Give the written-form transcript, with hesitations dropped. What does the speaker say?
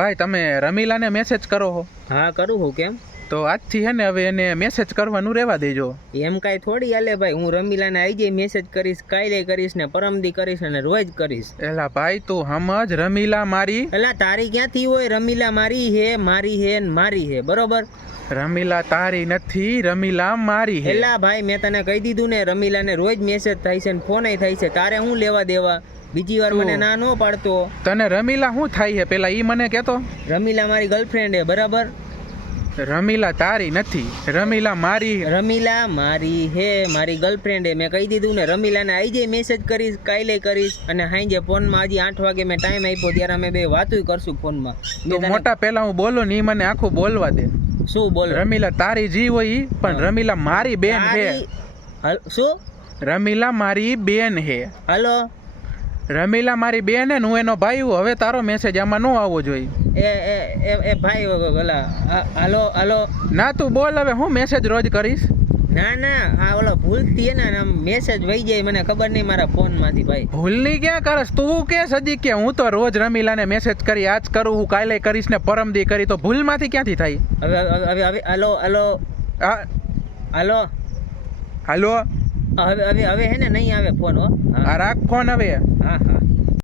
ભાઈ તમે રમીલાને મેસેજ કરો હો? હા કરું હું, કેમ? તો આજથી હે ને હવે એને મેસેજ કરવાનું રહેવા દેજો. એમ કાંઈ થોડી હાલે ભાઈ, હું રમીલાને આઈ જઈ મેસેજ કરીશ, કાલે કરીશ ને પરમદી કરીશ અને રોજ કરીશ. એલા ભાઈ તું સમજ, રમીલા મારી. એલા તારી ક્યાંથી હોય? રમીલા મારી હે ને મારી હે, બરોબર? રમીલા તારી નથી, રમીલા મારી હે. એલા ભાઈ મેં તને કહી દીધું ને, રમીલાને રોજ મેસેજ થાય છે ને ફોન થાય છે, તારે હું લેવા દેવા? બીજી વાર મને ના ન પાડતો. તને રમીલા શું થાય છે પેલા ઈ મને કહેતો. રમીલા મારી ગર્લફ્રેન્ડ હે, બરાબર? રમીલા તારી નથી, રમીલા મારી. રમીલા મારી હે, મારી ગર્લફ્રેન્ડ હે. મેં કહી દીધું ને, રમીલાને આઈ જઈ મેસેજ કરીશ, કાલે કરીશ અને હાંજે ફોનમાં હજી 8 વાગે મેં ટાઈમ આપ્યો ત્યારે અમે બે વાતું કરશું ફોનમાં. તો મોટા પેલા હું બોલું ને ઈ મને આખું બોલવા દે. શું બોલ? રમીલા તારી જી હોય ઈ, પણ રમીલા મારી બેન હે. શું? રમીલા મારી બેન હે. હાલો, રમીલા મારી બેન હે ને હું એનો ભાઈ હું. હવે તારો મેસેજ આમાં ન આવવો જોઈએ. એ ભાઈ ઓલા હાલો હાલો. ના તું બોલ હવે, હું મેસેજ રોજ કરીશ? ના ના, આ ઓલો ભૂલથી હે ને મેસેજ વહી જાય, મને ખબર નહીં મારા ફોનમાંથી ભાઈ. ભૂલની ક્યાં કરસ તું? કે સજી કે હું તો રોજ રમીલાને મેસેજ કરી, આજ કરું હું, કાલે કરીશ ને પરમદી કરી, તો ભૂલમાંથી ક્યાંથી થાય? હવે હાલો હાલો હાલો હાલો હવે હે ને નહીં આવે ફોન. હો આ રાખ ફોન હવે. હા હા.